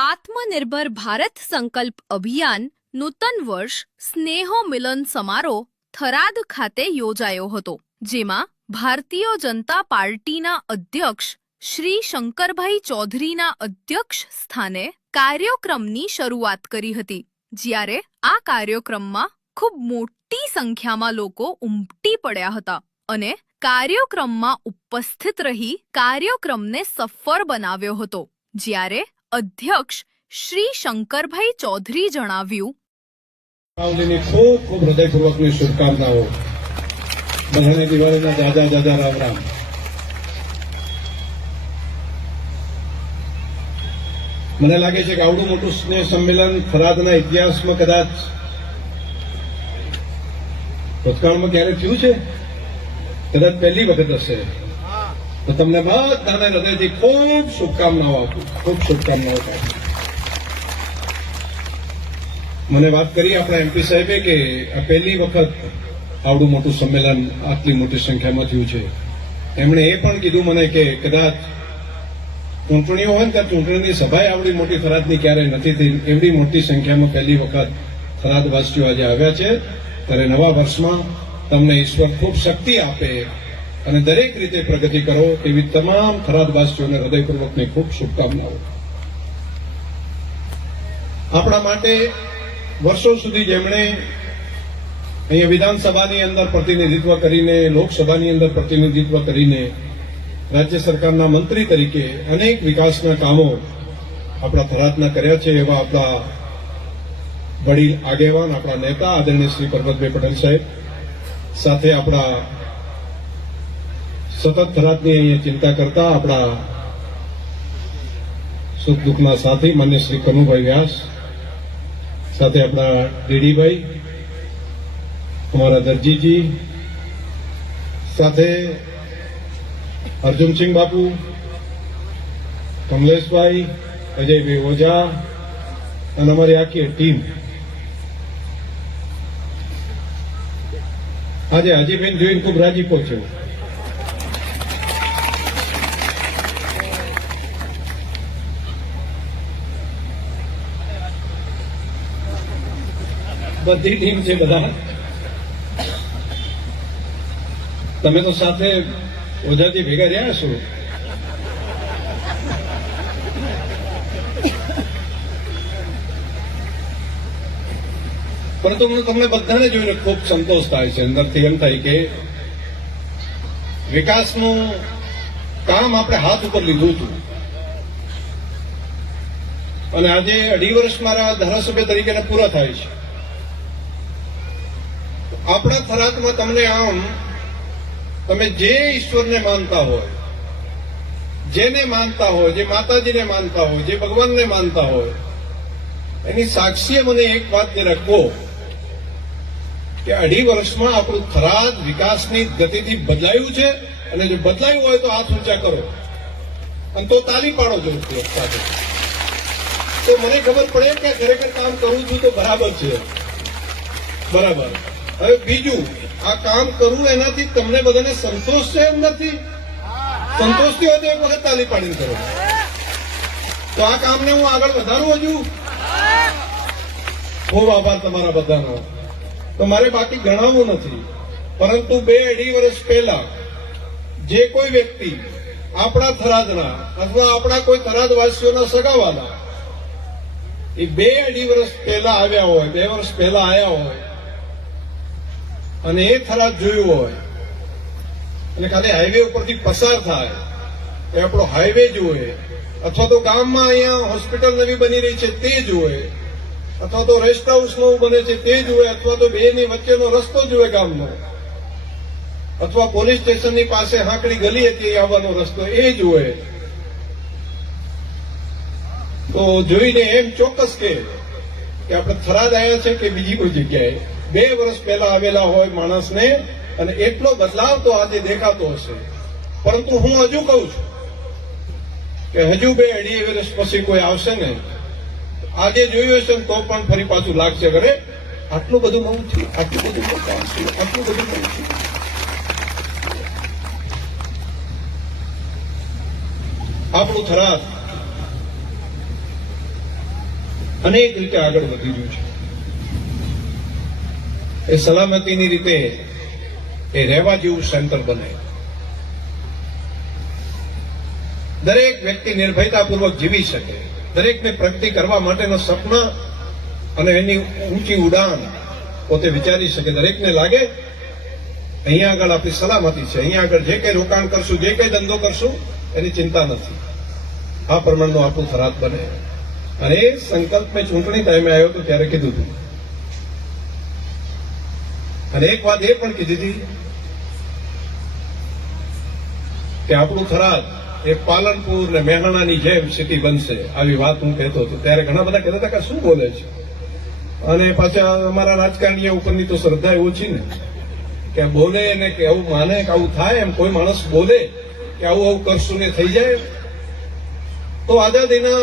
આત્મનિર્ભર ભારત સંકલ્પ અભિયાન નૂતન વર્ષ સ્નેહો મિલન સમારોહ થરાદ ખાતે યોજાયો હતો, જેમાં ભારતીય જનતા પાર્ટીના અધ્યક્ષ શ્રી શંકરભાઈ ચૌધરીના અધ્યક્ષ સ્થાને કાર્યક્રમની શરૂઆત કરી હતી, જ્યારે આ કાર્યક્રમમાં ખૂબ મોટી સંખ્યામાં લોકો ઉમટી પડ્યા હતા અને કાર્યક્રમમાં ઉપસ્થિત રહી કાર્યક્રમને સફળ બનાવ્યો હતો, જ્યારે અધ્યક્ષ શ્રી શંકરભાઈ ચૌધરી જણાવ્યું, ખૂબ ખૂબ હૃદયપૂર્વકની શુભકામનાઓ. બધાને દિવાળીના જાજા જાજા રામ રામ. મને લાગે છે કે આવડું મોટું સ્નેહ સંમેલન થરાદના ઇતિહાસમાં કદાચ ભૂતકાળમાં ક્યારે થયું છે, કદાચ પહેલી વખત હશે. તો તમને બધાને હૃદયથી ખૂબ શુભકામનાઓ આપું, ખૂબ શુભકામનાઓ આપું. મને વાત કરી આપણા એમપી સાહેબે કે આ પહેલી વખત આવડું મોટું સંમેલન આટલી મોટી સંખ્યામાં થયું છે. એમણે એ પણ કીધું મને કે કદાચ ચૂંટણીઓ હોય ને ત્યાં ચૂંટણીની સભાએ આવડી મોટી થરાદની ક્યારેય નથી થઈ. એવડી મોટી સંખ્યામાં પહેલી વખત થરાદવાસીઓ આજે આવ્યા છે. ત્યારે નવા વર્ષમાં તમને ઈશ્વર ખૂબ શક્તિ આપે અને દરેક રીતે પ્રગતિ કરો એવી તમામ થરાદવાસીઓને હૃદયપૂર્વકની ખૂબ શુભકામનાઓ. આપણા માટે વર્ષો સુધી જેમણે અહીંયા વિધાનસભાની અંદર પ્રતિનિધિત્વ કરીને, લોકસભાની અંદર પ્રતિનિધિત્વ કરીને રાજ્ય સરકારના મંત્રી તરીકે અનેક વિકાસના કામો આપણા થરાદના કર્યા છે, એવા આપણા વડીલ આગેવાન, આપણા નેતા આદરણીય શ્રી પરબતભાઈ પટેલ સાહેબ, સાથે આપણા સતત થરાદની અહીંયા ચિંતા કરતા આપણા સુખ દુઃખના સાથી માન્ય શ્રી કનુભાઈ વ્યાસ, સાથે આપણા ડીડીભાઈ, અમારા દરજીજી, સાથે અર્જુનસિંહ બાપુ, કમલેશભાઈ, અજયભાઈ ઓઝા અને અમારી આખી ટીમ. આજે હાજીબેન જોઈને ખૂબ રાજીપો છે. બધી ટીમ છે બધા. તમે તો સાથે ઓઝાથી ભેગા રહ્યા છો. પરંતુ તમને બધાને જોઈને ખૂબ સંતોષ થાય છે. અંદરથી એમ થાય કે વિકાસનું કામ આપણે હાથ ઉપર લીધું હતું અને આજે 2.5 વર્ષ મારા ધારાસભ્ય તરીકે પૂરા થાય છે. આપણા થરાદમાં તમને આમ તમે જે ઈશ્વરને માનતા હોય, જેને માનતા હોય, જે માતાજીને માનતા હોય, જે ભગવાનને માનતા હોય, એની સાક્ષીએ મને એક વાતને રાખવો કે 2.5 વર્ષમાં આપણું થરાદ વિકાસની ગતિથી બદલાયું છે. અને જો બદલાયું હોય તો હાથ ઊંચા કરો અને તો તાલી પાડો જો સાથે. તો મને ખબર પડે કે ખરેખર કામ કરું છું તો બરાબર છે, બરાબર. હવે બીજું, આ કામ કરવું એનાથી તમને બધાને સંતોષ છે એમ નથી? સંતોષથી હોય તો એક વખત તાલી પાડીને કરો. તો આ કામને હું આગળ વધારું હજુ. ખૂબ આભાર તમારા બધાનો. તો મારે બાકી ગણાવવું નથી, પરંતુ 2-2.5 વર્ષ પહેલા જે કોઈ વ્યક્તિ આપણા થરાદના અથવા આપણા કોઈ થરાદવાસીઓના સગાવાલા એ 2-2.5 વર્ષ પહેલા આવ્યા હોય, 2 વર્ષ પહેલા આવ્યા હોય અને એ થરાદ જોયું હોય અને ખાલી હાઈવે ઉપરથી પસાર થાય, એ આપણો હાઈવે જુએ, અથવા તો ગામમાં અહીંયા હોસ્પિટલ નવી બની રહી છે તે જુએ, અથવા તો રેસ્ટ હાઉસ નવું બને છે તે જુએ, અથવા તો બેની વચ્ચેનો રસ્તો જુએ ગામનો, અથવા પોલીસ સ્ટેશનની પાસે હાંકડી ગલી હતી આવવાનો રસ્તો એ જુએ, તો જોઈને એમ ચોક્કસ કે આપણે થરાદ આવ્યા છે કે બીજી કોઈ જગ્યાએ. 2 વર્ષ પહેલા આવેલા હોય માણસને અને એટલો બદલાવ તો આજે દેખાતો હશે. પરંતુ હું હજુ કહું છું કે હજુ 2-2.5 વર્ષ પછી કોઈ આવશે ને, આજે જોયું હશે તો પણ ફરી પાછું લાગશે, ઘરે આટલું બધું નવું થયું, આટલું બધું આટલું બધું નવું થયું. આપણું થરાદ અનેક રીતે આગળ વધી રહ્યું છે. એ સલામતીની રીતે એ રહેવા જેવું સેન્ટર બને. દરેક વ્યક્તિ નિર્ભયતાપૂર્વક જીવી શકે, દરેકને પ્રગતિ કરવા માટેના સપના અને એની ઊંચી ઉડાન પોતે વિચારી શકે. દરેકને લાગે અહીંયા આગળ આપણી સલામતી છે, અહીંયા આગળ જે કંઈ રોકાણ કરશું, જે કંઈ ધંધો કરશું એની ચિંતા નથી. આ પ્રમાણનું આપણું થરાદ બને. અને એ સંકલ્પ મેં ચૂંટણી ટાઈમે આવ્યો તો ત્યારે કીધું હતું. અને એક વાત એ પણ કીધી હતી કે આપણું થરાદ એ પાલનપુર ને મહેસાણાની જેમ સિટી બનશે. આવી વાત હું કહેતો હતો ત્યારે ઘણા બધા કહેતા હતા કે શું બોલે છે. અને પાછા અમારા રાજકારણીઓ ઉપરની તો શ્રદ્ધા ઓછી ને, કે બોલે ને કે આવું માને કે આવું થાય. એમ કોઈ માણસ બોલે કે આવું આવું કરશું ને થઈ જાય. તો આઝાદીના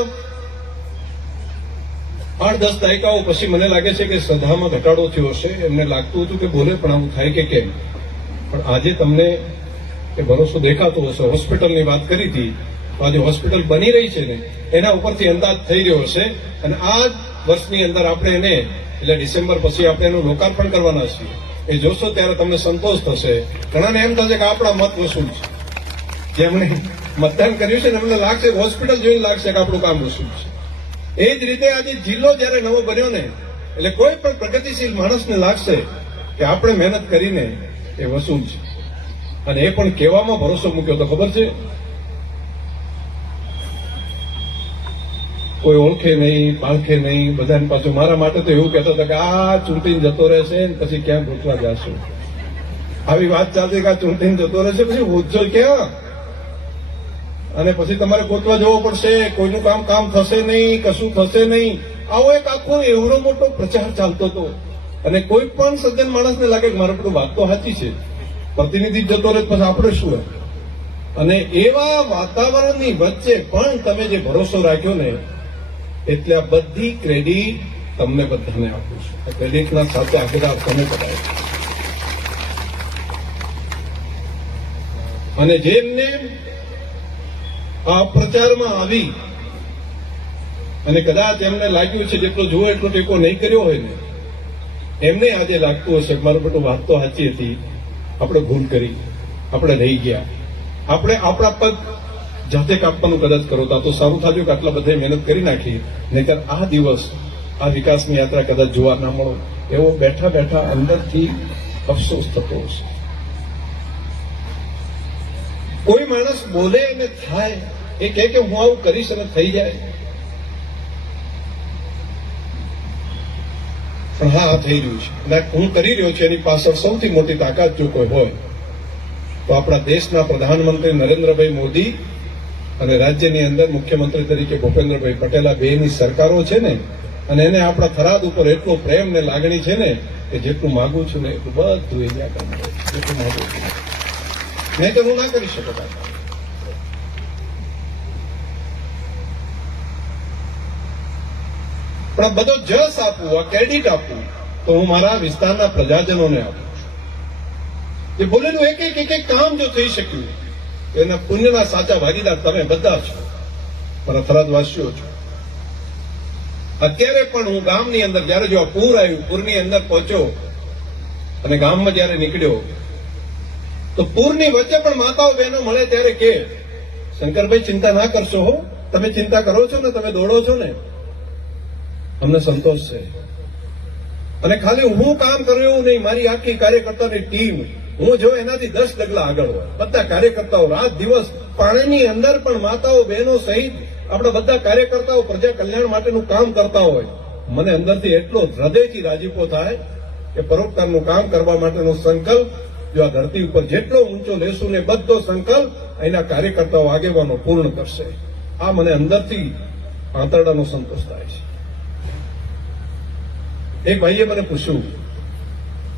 8-10 દાયકાઓ પછી મને લાગે છે કે શ્રદ્ધામાં ઘટાડો થયો હશે. એમને લાગતું હતું કે બોલે પણ આવું થાય કે કેમ. પણ આજે તમને એ ભરોસો દેખાતો હશે. હોસ્પિટલની વાત કરી હતી, આજે હોસ્પિટલ બની રહી છે ને એના ઉપરથી અંદાજ થઈ રહ્યો હશે. અને આ વર્ષની અંદર આપણે એને એટલે ડિસેમ્બર પછી આપણે એનું લોકાર્પણ કરવાના છીએ. એ જોશો ત્યારે તમને સંતોષ થશે. ઘણાને એમ થશે કે આપણા મત વસૂલ છે. જેમણે મતદાન કર્યું છે ને એમને લાગશે, હોસ્પિટલ જોઈને લાગશે કે આપણું કામ વસૂલ છે. એ જ રીતે આજે જિલ્લો જયારે નવો બન્યો ને એટલે કોઈ પણ પ્રગતિશીલ માણસને લાગશે કે આપણે મહેનત કરીને એ વસૂલ છે. અને એ પણ કહેવામાં ભરોસો મૂક્યો તો ખબર છે, કોઈ ઓળખે નહીં, પાળખે નહીં. બધાની પાછું મારા માટે તો એવું કહેતા હતા કે આ ચૂંટીને જતો રહેશે ને પછી ક્યાં ગોતવા જશું. આવી વાત ચાલતી કે આ ચૂંટીને જતો રહેશે પછી ઉજ્જવલ ક્યાં, અને પછી તમારે ગોતવા જવો પડશે. કોઈનું કામ થશે નહીં, કશું થશે નહીં. આવો એક આખો એવડો મોટો પ્રચાર ચાલતો હતો. અને કોઈ પણ સજ્જન માણસને લાગે કે મારું બધું વાત તો સાચી છે, પ્રતિનિધિ જતો રહે પછી આપણે શું. અને એવા વાતાવરણની વચ્ચે પણ તમે જે ભરોસો રાખ્યો ને એટલે આ બધી ક્રેડિટ તમને બધાને આપું છું. આ ક્રેડિટના સાથે હકદાર તમે બધા. અને જેમને આ પ્રચારમાં આવી અને કદાચ એમને લાગ્યું છે જેટલો જુઓ એટલો ટેકો નહીં કર્યો હોય ને એમને આજે લાગતું હશે કે મારું બધું વાત તો સાચી હતી, આપણે ભૂલ કરી, આપણે રહી ગયા, આપણે આપણા પગ જાતે કાપવાનું કદાચ કરો તો સારું થયું કે આટલા બધા મહેનત કરી નાખી. નહીંતર આ દિવસ, આ વિકાસની યાત્રા કદાચ જોવા ના મળો એવો બેઠા બેઠા અંદરથી અફસોસ થતો હશે. કોઈ માણસ બોલે અને થાય એ કહે કે હું આવું કરીશ અને થઈ જાય. પણ હા, થઈ રહ્યું છે અને હું કરી રહ્યો છું. એની પાછળ સૌથી મોટી તાકાત જો કોઈ હોય તો આપણા દેશના પ્રધાનમંત્રી નરેન્દ્રભાઈ મોદી અને રાજ્યની અંદર મુખ્યમંત્રી તરીકે ભૂપેન્દ્રભાઈ પટેલ, આ બેની સરકારો છે ને. અને એને આપણા થરાદ ઉપર એટલો પ્રેમ ને લાગણી છે ને કે જેટલું માગું છું ને એટલું બધું એ જ્યાં કામ કરે, જેટલું માગું છું નહીં તો હું ના કરી શકતા. પણ આ બધો જસ આપવું, આ ક્રેડિટ આપવું તો હું મારા વિસ્તારના પ્રજાજનોને આપું છું. જે બોલેલું એક કામ જો થઈ શક્યું એના પુણ્યના સાચા ભાગીદાર તમે બધા છો, મારા થરાદવાસીઓ છો. અત્યારે પણ હું ગામની અંદર જયારે જો આ પૂર આવ્યું, પૂરની અંદર પહોંચ્યો અને ગામમાં જયારે નીકળ્યો તો પૂરની વચ્ચે પણ માતાઓ બહેનો મળે ત્યારે કે શંકરભાઈ ચિંતા ના કરશો હો, તમે ચિંતા કરો છો ને, તમે દોડો છો ને, અમને સંતોષ છે. અને ખાલી હું કામ કર્યું એવું નહીં, મારી આખી કાર્યકર્તાની ટીમ હું જો એનાથી 10 ડગલા આગળ હોય. બધા કાર્યકર્તાઓ રાત દિવસ પાણીની અંદર પણ માતાઓ બહેનો સહિત આપણા બધા કાર્યકર્તાઓ પ્રજા કલ્યાણ માટેનું કામ કરતા હોય. મને અંદરથી એટલો હૃદયથી રાજીપો થાય કે પરોપકારનું કામ કરવા માટેનો સંકલ્પ જો આ ધરતી ઉપર જેટલો ઊંચો લેશું ને બધો સંકલ્પ અહીંના કાર્યકર્તાઓ આગેવાનો પૂર્ણ કરશે. આ મને અંદરથી આંતરડાનો સંતોષ થાય છે. એક ભાઈએ મને પૂછ્યું,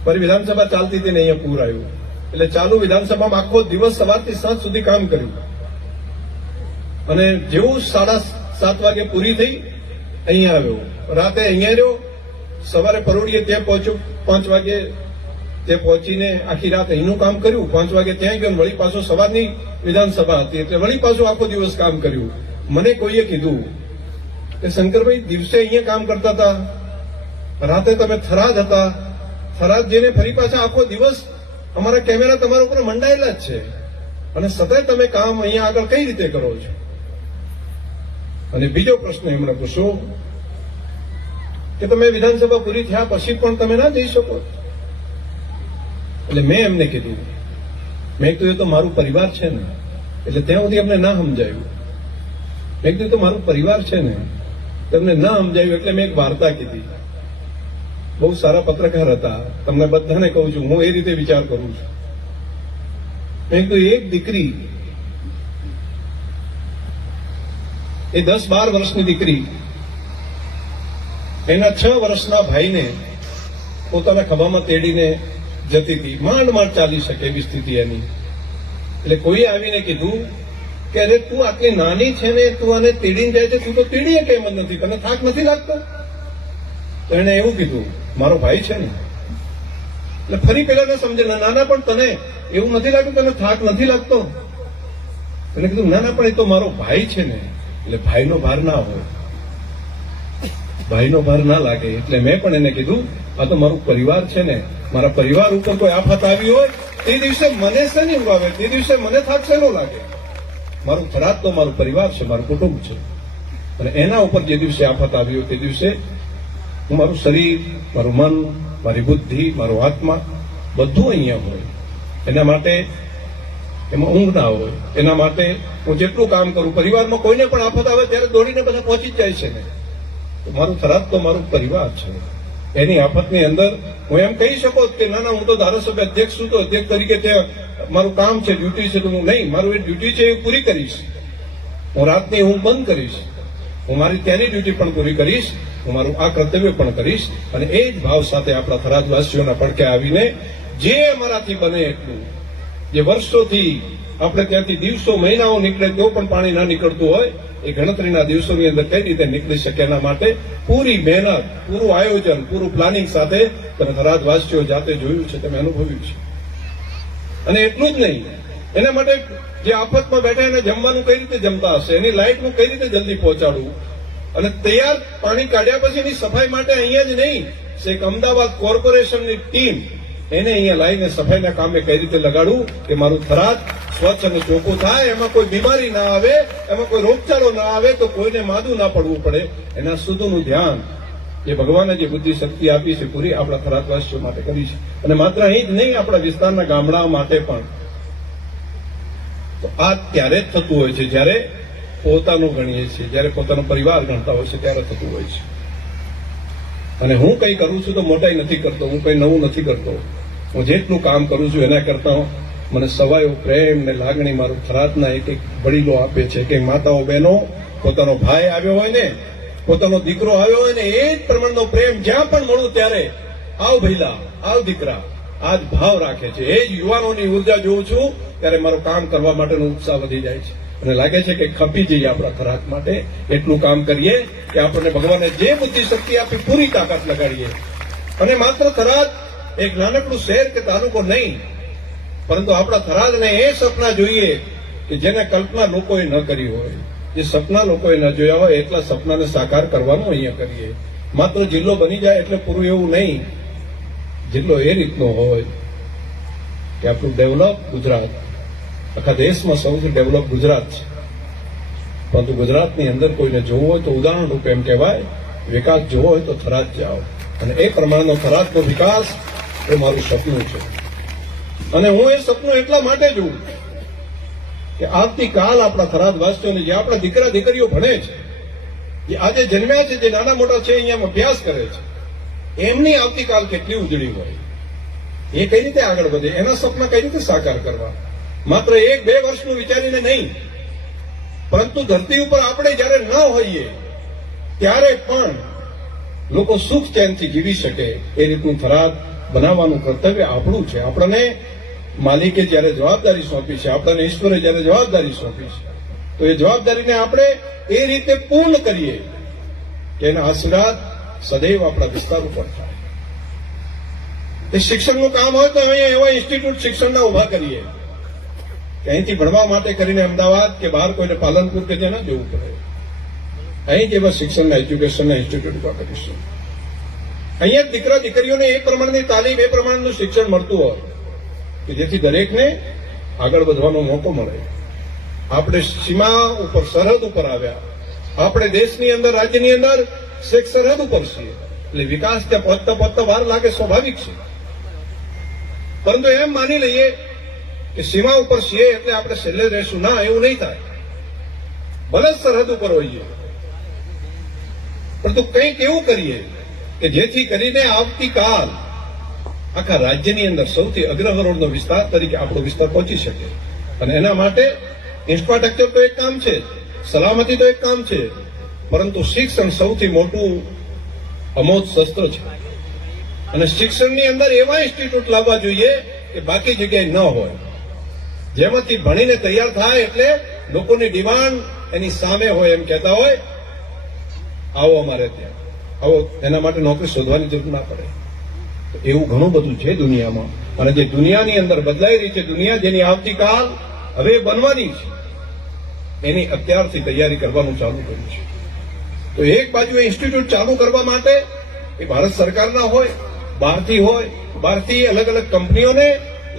મારી વિધાનસભા ચાલતી હતી ને અહીંયા પૂર આવ્યું એટલે ચાલુ વિધાનસભામાં આખો દિવસ સવારથી સાંજ સુધી કામ કર્યું અને જેવું 7:30 વાગે પૂરી થઈ અહીંયા આવ્યો, રાતે અહીંયા રહ્યો, સવારે પરોડીએ ત્યાં પહોંચ્યો, 5 વાગે ત્યાં પહોંચીને આખી રાત અહીંનું કામ કર્યું, 5 વાગે ત્યાં ગયો, વળી પાછો સવારની વિધાનસભા હતી એટલે વળી પાછું આખો દિવસ કામ કર્યું. મને કોઈએ કીધું કે શંકરભાઈ દિવસે અહીંયા કામ કરતા હતા, રાતે તમે થરાદ હતા, થરાદ જઈને ફરી પાછા આખો દિવસ અમારા કેમેરા તમારા ઉપર મંડાયેલા જ છે, અને સદાય તમે કામ અહીંયા આગળ કઈ રીતે કરો છો? અને બીજો પ્રશ્ન એમણે પૂછ્યો કે તમે વિધાનસભા પૂરી થયા પછી પણ તમે ના જઈ શકો? એટલે મેં એમને કીધું, મેં કીધું એ તો મારું પરિવાર છે ને. એટલે ત્યાં સુધી અમને ના સમજાયું. મેં કીધું તો મારું પરિવાર છે ને, તમને ના સમજાયું એટલે મેં એક વાર્તા કીધી. બહુ સારા પત્રકાર હતા, તમને બધાને કહું છું, હું એ રીતે વિચાર કરું છું. મેં કીધું એક દીકરી, એ 10-12 વર્ષની દીકરી એના 6 વર્ષના ભાઈને પોતાના ખભામાં તેડીને જતી હતી, માંડ માંડ ચાલી શકે એવી સ્થિતિ એની. એટલે કોઈ આવીને કીધું કે અરે તું આટલી નાની છે ને, તું આને તેડીને જાય છે, તું તો તેડીએ કેમ જ નથી, તને થાક નથી લાગતો? તો એને એવું કીધું, મારો ભાઈ છે ને. એટલે ફરી પેલા ને સમજે, નાના પણ તને એવું નથી લાગતું, તને થાક નથી લાગતો? એને કીધું ના પણ એ તો મારો ભાઈ છે ને. એટલે ભાઈનો ભાર ના હોય, ભાઈનો ભાર ના લાગે. એટલે મેં પણ એને કીધું આ તો મારું પરિવાર છે ને, મારા પરિવાર ઉપર કોઈ આફત આવી હોય તે દિવસે મને શેની ઊંઘ આવે, તે દિવસે મને થાક શેનો લાગે? મારું થરાદ તો મારું પરિવાર છે, મારું કુટુંબ છે, અને એના ઉપર જે દિવસે આફત આવી હોય તે દિવસે હું મારું શરીર, મારું મન, મારી બુદ્ધિ, મારો આત્મા બધું અહીંયા હોય. એના માટે એમાં ઊંઘ ના હોય. એના માટે હું જેટલું કામ કરું, પરિવારમાં કોઈને પણ આફત આવે ત્યારે દોડીને બધા પહોંચી જ જાય છે ને. તો મારું થરાદ તો મારું પરિવાર છે. એની આફતની અંદર હું એમ કહી શકો કે ના હું તો ધારાસભ્ય અધ્યક્ષ છું, તો અધ્યક્ષ તરીકે ત્યાં મારું કામ છે, ડ્યુટી છે, તો હું નહીં, મારું એ ડ્યુટી છે એ પૂરી કરીશ. હું રાતની હું બંધ કરીશ, હું મારી ત્યાંની ડ્યુટી પણ પૂરી કરીશ, હું મારું આ કર્તવ્ય પણ કરીશ. અને એ જ ભાવ સાથે આપણા થરાદવાસીઓના પડખે આવીને જે અમારાથી બને એટલું, જે વર્ષોથી આપણે ત્યાંથી દિવસો મહિનાઓ નીકળે તો પણ પાણી ના નીકળતું હોય, એ ગણતરીના દિવસોની અંદર કઈ રીતે નીકળી શકે એના માટે પૂરી મહેનત, પૂરું આયોજન, પૂરું પ્લાનિંગ સાથે તમે થરાદવાસીઓ જાતે જોયું છે, તમે અનુભવ્યું છે. અને એટલું જ નહીં, એના માટે જે આફતમાં બેઠા એને જમવાનું કઈ રીતે જમતા હશે, એની લાઇટનું કઈ રીતે જલ્દી પહોંચાડવું, અને તૈયાર પાણી કાઢ્યા પછી એની સફાઈ માટે અહીંયા જ નહીં, એક અમદાવાદ કોર્પોરેશનની ટીમ એને અહીંયા લાવીને સફાઈના કામે કઈ રીતે લગાડવું કે મારું થરાદ સ્વચ્છ અને ચોખ્ખું થાય, એમાં કોઈ બીમારી ના આવે, એમાં કોઈ રોગચાળો ના આવે, તો કોઈને માદું ના પડવું પડે. એના સુધીનું ધ્યાન જે ભગવાને જે બુદ્ધિ શક્તિ આપી છે પૂરી આપણા થરાદવાસીઓ માટે કરી છે. અને માત્ર અહીં જ નહીં, આપણા વિસ્તારના ગામડાઓ માટે પણ. તો આ ત્યારે જ થતું હોય છે જ્યારે પોતાનું ગણીએ છીએ, જ્યારે પોતાનો પરિવાર ગણતા હોય છે ત્યારે થતું હોય છે. અને હું કંઈ કરું છું તો મોટાઈ નથી કરતો, હું કંઈ નવું નથી કરતો. હું જેટલું કામ કરું છું એના કરતા મને સવાયો પ્રેમ ને લાગણી મારું થરાદના એક એક વડીલો આપે છે, કે માતાઓ બહેનો પોતાનો ભાઈ આવ્યો હોય ને, પોતાનો દીકરો આવ્યો હોય ને, એ જ પ્રમાણનો પ્રેમ જ્યાં પણ મળું ત્યારે આવ ભઈલા, આવ દીકરા, આ જ ભાવ રાખે છે. એ જ યુવાનોની ઉર્જા જોઉં છું ત્યારે મારું કામ કરવા માટેનો ઉત્સાહ વધી જાય છે. અને લાગે છે કે ખપી જઈએ આપણા થરાદ માટે, એટલું કામ કરીએ કે આપણને ભગવાને જે બુદ્ધિ શક્તિ આપી પૂરી તાકાત લગાડીએ. અને માત્ર થરાદ એક નાનકડું શહેર કે તાલુકો નહીં, પરંતુ આપણા થરાદને એ સપના જોઈએ કે જેને કલ્પના લોકોએ ન કરી હોય, જે સપના લોકોએ ન જોયા હોય, એટલા સપનાને સાકાર કરવાનું અહીંયા કરીએ. માત્ર જિલ્લો બની જાય એટલે પૂરું એવું નહીં. જિલ્લો એ રીતનો હોય કે આપણું ડેવલપ ગુજરાત, આખા દેશમાં સૌથી ડેવલપ ગુજરાત છે, પરંતુ ગુજરાતની અંદર કોઈને જોવું હોય તો ઉદાહરણ રૂપે એમ કહેવાય, વિકાસ જોવો હોય તો થરાદ જાઓ. અને એ પ્રમાણનો થરાદનો વિકાસ એ મારું સપનું છે. અને હું એ સપનું એટલા માટે જોઉં કે આવતીકાલ આપણા થરાદવાસીઓને, જે આપણા દીકરા દીકરીઓ ભણે છે, જે આજે જન્મ્યા છે, જે નાના મોટા છે, અહીંયા અભ્યાસ કરે છે, એમની આવતીકાલ કેટલી ઉજળી હોય, એ કઈ રીતે આગળ વધે, એના સપના કઈ રીતે સાકાર કરવા. માત્ર 1-2 વર્ષનું વિચારીને નહીં, પરંતુ ધરતી ઉપર આપણે જયારે ન હોઈએ ત્યારે પણ લોકો સુખ ચેનથી જીવી શકે એ રીતનું થરાદ બનાવવાનું કર્તવ્ય આપણું છે. આપણને માલિકે જયારે જવાબદારી સોંપી છે, આપણને ઈશ્વરે જયારે જવાબદારી સોંપી છે, તો એ જવાબદારીને આપણે એ રીતે પૂર્ણ કરીએ કે એના આશીર્વાદ સદૈવ આપણા વિસ્તાર ઉપર થાય. એ શિક્ષણનું કામ હોય તો અહીંયા એવા ઇન્સ્ટિટ્યૂટ શિક્ષણના ઉભા કરીએ કે અહીંથી ભણવા માટે કરીને અમદાવાદ કે બહાર કોઈને પાલનપુર કે ત્યાં ના જવું પડે. અહીં જેવા શિક્ષણના એજ્યુકેશનના ઇન્સ્ટિટ્યૂટ ઉભા કરીશું. અહીંયા જ દીકરા દીકરીઓને એ પ્રમાણની તાલીમ, એ પ્રમાણનું શિક્ષણ મળતું હોય કે જેથી દરેકને આગળ વધવાનો મોકો મળે. આપણે સીમા ઉપર, સરહદ ઉપર આવ્યા. આપણે દેશની અંદર, રાજ્યની અંદર શેખ સરહદ ઉપર છીએ, એટલે વિકાસ ત્યાં પહોંચતા પહોંચતા વાર લાગે, સ્વાભાવિક છે. પરંતુ એમ માની લઈએ કે સીમા ઉપર છીએ એટલે આપણે છેલ્લે રહેશું, ના, એવું નહીં થાય. ભલે સરહદ ઉપર હોઈએ, પરંતુ કંઈક એવું કરીએ કે જેથી કરીને આવતીકાલ આખા રાજ્યની અંદર સૌથી અગ્રહરોળનો વિસ્તાર તરીકે આપણો વિસ્તાર પહોંચી શકે. અને એના માટે ઇન્ફ્રાસ્ટ્રક્ચર તો એક કામ છે, સલામતી તો એક કામ છે, પરંતુ શિક્ષણ સૌથી મોટું અમોઘ શસ્ત્ર છે. અને શિક્ષણની અંદર એવા ઇન્સ્ટિટ્યૂટ લાવવા જોઈએ કે બાકી જગ્યાએ ન હોય, જેમાંથી ભણીને તૈયાર થાય એટલે લોકોની ડિમાન્ડ એની સામે હોય, એમ કહેતા હોય આવો અમારે ત્યાં, આવો. એના માટે નોકરી શોધવાની જરૂર ના પડે. તો એવું ઘણું બધું છે દુનિયામાં. અને જે દુનિયાની અંદર બદલાઈ રહી છે, દુનિયા જેની આવતીકાલ હવે બનવાની છે, એની અત્યારથી તૈયારી કરવાનું ચાલુ કર્યું છે. તો એક બાજુ એ ઇન્સ્ટિટ્યૂટ ચાલુ કરવા માટે એ ભારત સરકારના હોય, બહારથી હોય, બહારથી અલગ અલગ કંપનીઓને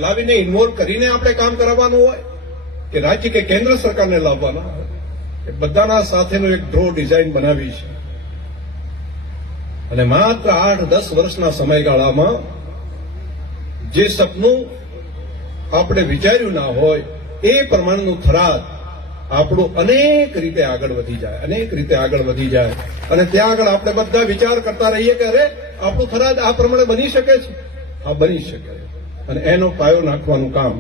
લાવીને ઇન્વોલ્વ કરીને આપણે કામ કરાવવાનું હોય, કે રાજ્ય કે કેન્દ્ર સરકારને લાવવાના હોય. એ બધાના સાથેનો એક ડ્રો ડિઝાઇન બનાવી છે. અને માત્ર 8-10 વર્ષના સમયગાળામાં જે સપનું આપણે વિચાર્યું ના હોય એ પ્રમાણનું થરાદ આપણું અનેક રીતે આગળ વધી જાય, અનેક રીતે આગળ વધી જાય. અને ત્યાં આગળ આપણે બધા વિચાર કરતા રહીએ કે અરે આપણું થરાદ આ પ્રમાણે બની શકે છે. હા, બની શકે. અને એનો પાયો નાખવાનું કામ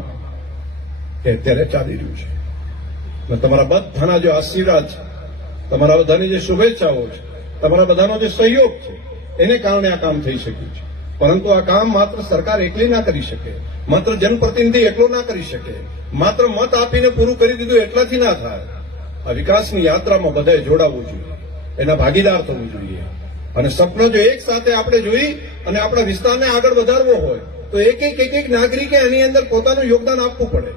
એ અત્યારે ચાલી રહ્યું છે. અને તમારા બધાના જે આશીર્વાદ છે, તમારા બધાની જે શુભેચ્છાઓ છે, તમારા બધાનો જે સહયોગ છે, એને કારણે આ કામ થઈ શક્યું છે. પરંતુ આ કામ માત્ર સરકાર એકલી ના કરી શકે, માત્ર જનપ્રતિનિધિ એકલો ના કરી શકે, માત્ર મત આપીને પૂરું કરી દીધું એટલાથી ના થાય. આ વિકાસની યાત્રામાં બધાએ જોડાવવું જોઈએ, એના ભાગીદાર થવું જોઈએ. અને સપનો જો એક સાથે આપણે જોઈ અને આપણા વિસ્તારને આગળ વધારવો હોય તો એક નાગરિકે એની અંદર પોતાનું યોગદાન આપવું પડે.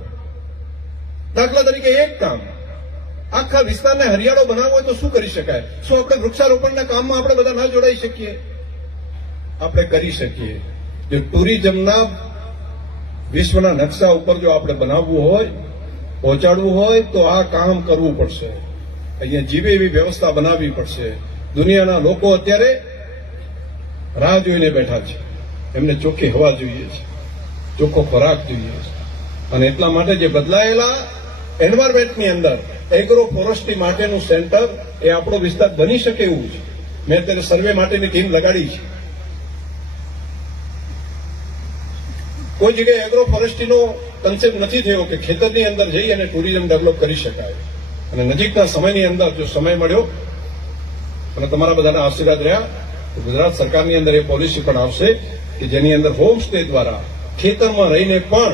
દાખલા તરીકે એક કામ આખા વિસ્તારને હરિયાળો બનાવવો હોય તો શું કરી શકાય? શું આપણે વૃક્ષારોપણના કામમાં આપણે બધા ના જોડાઈ શકીએ? આપણે કરી શકીએ. જો ટુરિઝમના વિશ્વના નકશા ઉપર જો આપણે બનાવવું હોય, પહોંચાડવું હોય, તો આ કામ કરવું પડશે. અહીંયા જીવે એવી વ્યવસ્થા બનાવવી પડશે. દુનિયાના લોકો અત્યારે રાહ જોઈને બેઠા છે. એમને ચોખ્ખી હવા જોઈએ છે, ચોખ્ખો ખોરાક જોઈએ છે. અને એટલા માટે જે બદલાયેલા એન્વાયરમેન્ટની અંદર એગ્રો ફોરેસ્ટ્રી માટેનું સેન્ટર એ આપણો વિસ્તાર બની શકે એવું છે. મેં અત્યારે સર્વે માટેની ટીમ લગાડી છે. કોઈ જગ્યાએ એગ્રો ફોરેસ્ટ્રીનો કન્સેપ્ટ નથી થયો કે ખેતરની અંદર જઈ અને ટુરિઝમ ડેવલપ કરી શકાય. અને નજીકના સમયની અંદર જો સમય મળ્યો અને તમારા બધાના આશીર્વાદ રહ્યા તો ગુજરાત સરકારની અંદર એ પોલિસી પણ આવશે કે જેની અંદર હોમ સ્ટે દ્વારા ખેતરમાં રહીને પણ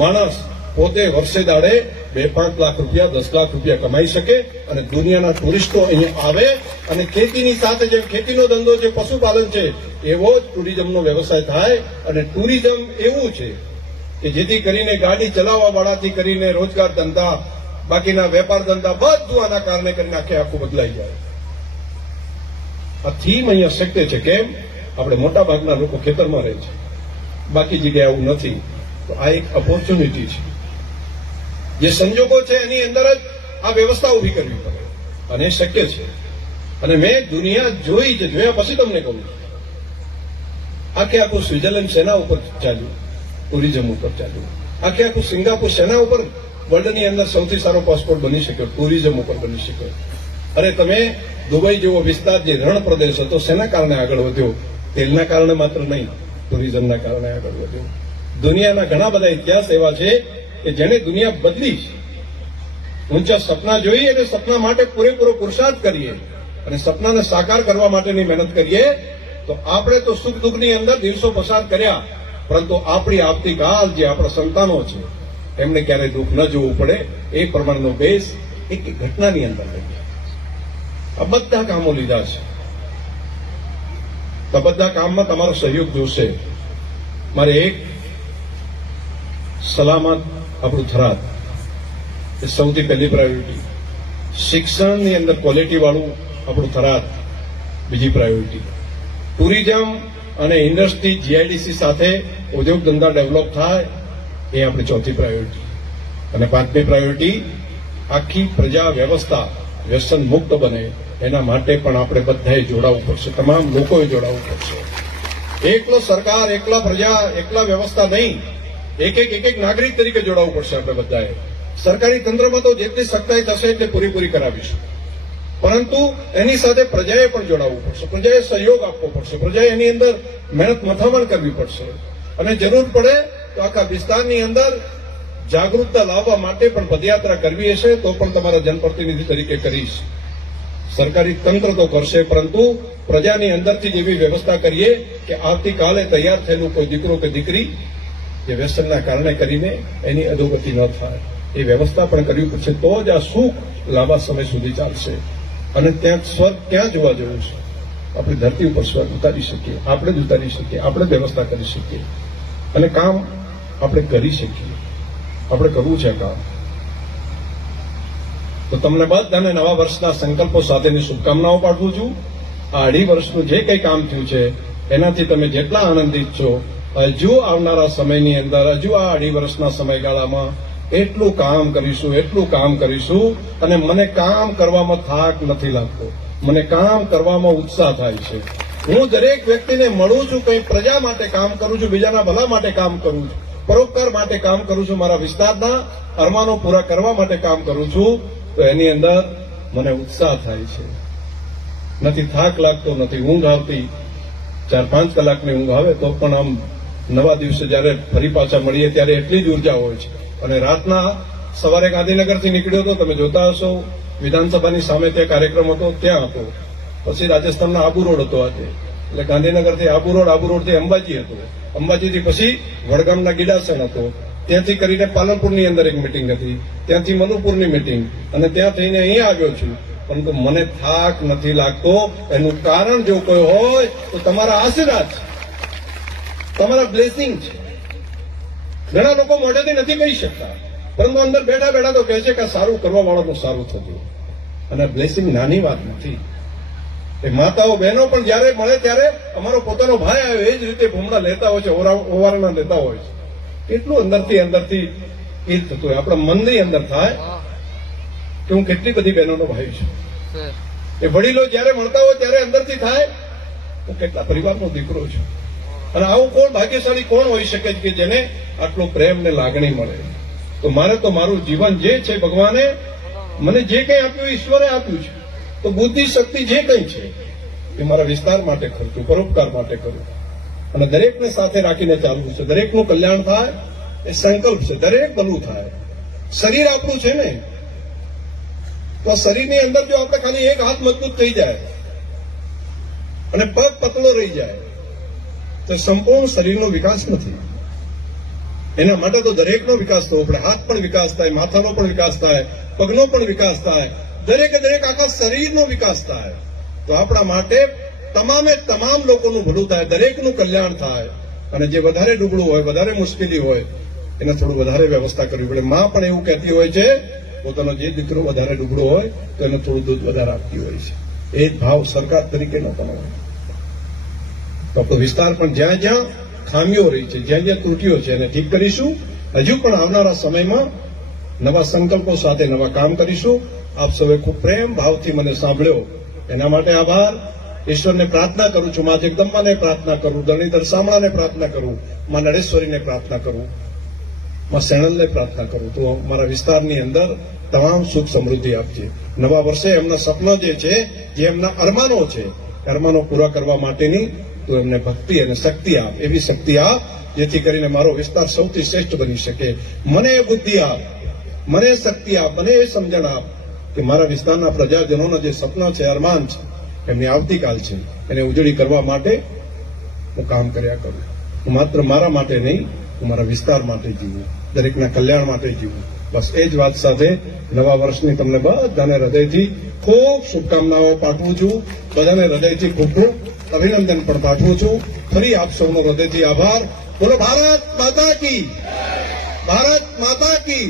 માણસ પોતે વર્ષે દાડે 2-5 લાખ રૂપિયા, 10 લાખ રૂપિયા કમાઈ શકે. અને દુનિયાના ટુરિસ્ટો અહીંયા આવે અને ખેતીની સાથે જેમ ખેતીનો ધંધો છે, પશુપાલન છે, એવો જ ટુરિઝમનો વ્યવસાય થાય. અને ટુરિઝમ એવું છે કે જેથી કરીને ગાડી ચલાવવા વાળાથી કરીને રોજગાર ધંધા, બાકીના વેપાર ધંધા બધું આના કારણે કરીને આખું બદલાઈ જાય. આ થીમ અહીંયા શક્ય છે. કેમ? આપણે મોટા ભાગના લોકો ખેતરમાં રહે છે, બાકી જગ્યાએ આવું નથી. તો આ એક ઓપોર્ચ્યુનિટી છે. જે સંજોગો છે એની અંદર જ આ વ્યવસ્થા ઉભી કરવી પડે અને એ શક્ય છે. અને મેં દુનિયા જોઈ છે, જોયા પછી તમને કહું છું. આખું સ્વિટ્ઝરલેન્ડ શેના ઉપર ચાલ્યું? ટુરિઝમ ઉપર ચાલ્યું. આખું સિંગાપુર શેના ઉપર વર્લ્ડની અંદર સૌથી સારો પાસપોર્ટ બની શક્યો? ટુરિઝમ ઉપર બની શક્યો. અરે તમે દુબઈ જેવો વિસ્તાર જે રણ પ્રદેશ હતો શેના કારણે આગળ વધ્યો? તેલના કારણે માત્ર નહીં, ટુરિઝમના કારણે આગળ વધ્યો. દુનિયાના ઘણા બધા ઇતિહાસ એવા છે કે જેને દુનિયા બદલી છે. ઊંચા સપના જોઈએ અને સપના માટે પૂરેપૂરો પુરુષાર્થ કરીએ અને સપનાને સાકાર કરવા માટેની મહેનત કરીએ તો આપણે તો સુખ દુઃખની અંદર દિવસો પસાર કર્યા, પરંતુ આપણી આવતીકાલ જે આપણા સંતાનો છે એમને ક્યારેય દુઃખ ન જોવું પડે એ પ્રમાણનો બેસ એક ઘટનાની અંદર લઈએ. આ બધા કામો લીધા છે. તો બધા કામમાં તમારો સહયોગ જોશે. મારે એક સલામત આપણું થરાદ એ સૌથી પહેલી પ્રાયોરિટી. શિક્ષણની અંદર ક્વોલિટી વાળું આપણું થરાદ બીજી પ્રાયોરિટી, ટુરિઝમ અને ઇન્ડસ્ટ્રી જીઆઈડીસી સાથે ઉદ્યોગ ધંધા ડેવલપ થાય એ આપણી ચોથી પ્રાયોરિટી, અને પાંચમી પ્રાયોરિટી આખી પ્રજા વ્યવસ્થા વ્યસન મુક્ત બને એના માટે પણ આપણે બધાએ જોડાવવું પડશે, તમામ લોકોએ જોડાવવું પડશે. એકલો સરકાર, એકલા પ્રજા, એકલા વ્યવસ્થા નહીં, એક નાગરિક તરીકે જોડાવવું પડશે આપણે બધાએ. સરકારી તંત્રમાં તો જેટલી સખ્તાઈ થશે એટલે પૂરી કરાવીશું, પરંતુ એની સાથે પ્રજાએ પણ જોડાવવું પડશે, પ્રજાએ સહયોગ આપવો પડશે, પ્રજાએ એની અંદર મહેનત મથામણ કરવી પડશે, અને જરૂર પડે તો આખા વિસ્તારની અંદર જાગૃતતા લાવવા માટે પણ પદયાત્રા કરવી હશે તો પણ તમારા જનપ્રતિનિધિ તરીકે કરીશ. સરકારી તંત્ર તો કરશે, પરંતુ પ્રજાની અંદરથી જ એવી વ્યવસ્થા કરીએ કે આવતીકાલે તૈયાર થયેલું કોઈ દીકરો કે દીકરી જે વ્યસનના કારણે કરીને એની અધોગતિ ન થાય, એ વ્યવસ્થા પણ કરવી પડશે. તો જ આ સુખ લાંબા સમય સુધી ચાલશે. અને ત્યાં સ્વર્ગ ક્યાં જોવા જવું છે? આપણી ધરતી ઉપર સ્વર્ગ ઉતારી શકીએ, આપણે જ ઉતારી શકીએ, આપણે જ વ્યવસ્થા કરી શકીએ, અને કામ આપણે કરી શકીએ. આપણે કરવું છે કામ. તો તમને બધાને નવા વર્ષના સંકલ્પો સાથેની શુભકામનાઓ પાઠવું છું. આ 2.5 વર્ષનું જે કંઈ કામ થયું છે એનાથી તમે જેટલા આનંદિત છો, હજુ આવનારા સમયની અંદર, હજુ આ 2.5 વર્ષના સમયગાળામાં એટલું કામ કરીશું, અને મને કામ કરવામાં થાક નથી લાગતો, મને કામ કરવામાં ઉત્સાહ થાય છે. હું દરેક વ્યક્તિને મળું છું, કંઈ પ્રજા માટે કામ કરું છું, બીજાના ભલા માટે કામ કરું છું, પરોપકાર માટે કામ કરું છું, મારા વિસ્તારના અરમાનો પૂરા કરવા માટે કામ કરું છું, તો એની અંદર મને ઉત્સાહ થાય છે. નથી થાક લાગતો, નથી ઊંઘ આવતી. 4-5 કલાકની ઊંઘ આવે તો પણ આમ નવા દિવસે જ્યારે ફરી પાછા મળીએ ત્યારે એટલી જ ઉર્જા હોય છે. અને રાતના સવારે ગાંધીનગરથી નીકળ્યો હતો, તમે જોતા હશો, વિધાનસભાની સામે ત્યાં કાર્યક્રમ હતો, ત્યાં હતો. પછી રાજસ્થાનના આબુ રોડ હતો આજે, એટલે ગાંધીનગરથી આબુ રોડથી અંબાજી હતો, અંબાજીથી પછી વડગામના ગીડાસણ હતો, ત્યાંથી કરીને પાલનપુરની અંદર એક મિટિંગ હતી, ત્યાંથી મનુપુરની મિટિંગ, અને ત્યાં થઈને અહીંયા આવ્યો છું. પરંતુ મને થાક નથી લાગતો. એનું કારણ જો કોઈ હોય તો તમારા આશીર્વાદ છે, તમારા બ્લેસિંગ છે. ઘણા લોકો મોઢેથી નથી કહી શકતા, પરંતુ અંદર બેઠા તો કહે છે કે સારું કરવા વાળાનું સારું થતું. અને બ્લેસિંગ નાની વાત નથી. એ માતાઓ બહેનો પણ જયારે મળે ત્યારે અમારો પોતાનો ભાઈ આવ્યો એ જ રીતે ભૂમણા લેતા હોય છે, ઓવારણા લેતા હોય છે. કેટલું અંદરથી એ થતું હોય, આપણા મનની અંદર થાય કે હું કેટલી બધી બહેનોનો ભાઈ છું. એ વડીલો જયારે મળતા હોય ત્યારે અંદરથી થાય હું કેટલા પરિવારનો દીકરો છું. અને આવું કોણ ભાગ્યશાળી કોણ હોઈ શકે કે જેને આટલો પ્રેમ ને લાગણી મળે? તો મારે તો મારું જીવન જે છે, ભગવાને મને જે કંઈ આપ્યું, ઈશ્વરે આપ્યું છે, તો બુદ્ધિ શક્તિ જે કંઈ છે એ મારા વિસ્તાર માટે ખર્ચું, પરોપકાર માટે કરું, અને દરેકને સાથે રાખીને ચાલવું છે. દરેકનું કલ્યાણ થાય એ સંકલ્પ છે, દરેક ભલું થાય. શરીર આપણું છે ને, તો શરીરની અંદર જો આપણે ખાલી એક હાથ મજબૂત થઈ જાય અને પગ પતળો રહી જાય તો સંપૂર્ણ શરીરનો વિકાસ નથી. એના માટે તો દરેકનો વિકાસ થવો પડે. હાથ પણ વિકાસ થાય, માથાનો પણ વિકાસ થાય, પગનો પણ વિકાસ થાય, દરેકે દરેક આખા શરીરનો વિકાસ થાય. તો આપણા માટે તમામ લોકોનું ભલું થાય, દરેકનું કલ્યાણ થાય. અને જે વધારે ડૂબળું હોય, વધારે મુશ્કેલી હોય, એને થોડું વધારે વ્યવસ્થા કરવી પડે. માં પણ એવું કહેતી હોય છે, પોતાનો જે દીકરો વધારે ડૂબળો હોય તો એને થોડું દૂધ વધારે આપતી હોય છે. એ જ ભાવ સરકાર તરીકે ન બનાવો. તો આપણો વિસ્તાર પણ જ્યાં જ્યાં ખામીઓ રહી છે, જ્યાં જ્યાં ત્રુટીઓ છે એને ઠીક કરીશું. હજુ પણ આવનારા સમયમાં નવા સંકલ્પો સાથે નવા કામ કરીશું. આપ સૌએ ખૂબ પ્રેમ ભાવથી મને સાંભળ્યો, એના માટે આભાર. ઈશ્વરને પ્રાર્થના કરું છું, મા જગદંબાને પ્રાર્થના કરું, ધરણીધર શામળાને પ્રાર્થના કરું, મા નળેશ્વરીને પ્રાર્થના કરું, મા સેણલને પ્રાર્થના કરું. તો મારા વિસ્તારની અંદર તમામ સુખ સમૃદ્ધિ આપજે. નવા વર્ષે એમના સપના જે છે, જે એમના અરમાનો છે, અરમાનો પૂરા કરવા માટેની તો એમને ભક્તિ અને શક્તિ આપ, એવી શક્તિ આપ જેથી કરીને મારો વિસ્તાર સૌથી શ્રેષ્ઠ બની શકે. મને એ બુદ્ધિ આપ, મને એ શક્તિ આપ, મને એ સમજણ આપ કે મારા વિસ્તારના પ્રજાજનોના જે સપના છે, અરમાન છે, એમની આવતીકાલ છે, એને ઉજળી કરવા માટે હું કામ કર્યા કરું. હું માત્ર મારા માટે નહીં, હું મારા વિસ્તાર માટે જીવું, દરેકના કલ્યાણ માટે જીવું. બસ એ જ વાત સાથે નવા વર્ષની તમને બધાને હૃદયથી ખૂબ શુભકામનાઓ પાઠવું છું. બધાને હૃદયથી ખૂબ ખૂબ અભિનંદન પણ પાઠવું છું. ફરી આપ સૌનો હૃદયથી આભાર. બોલો ભારત માતા કી, ભારત માતા કી.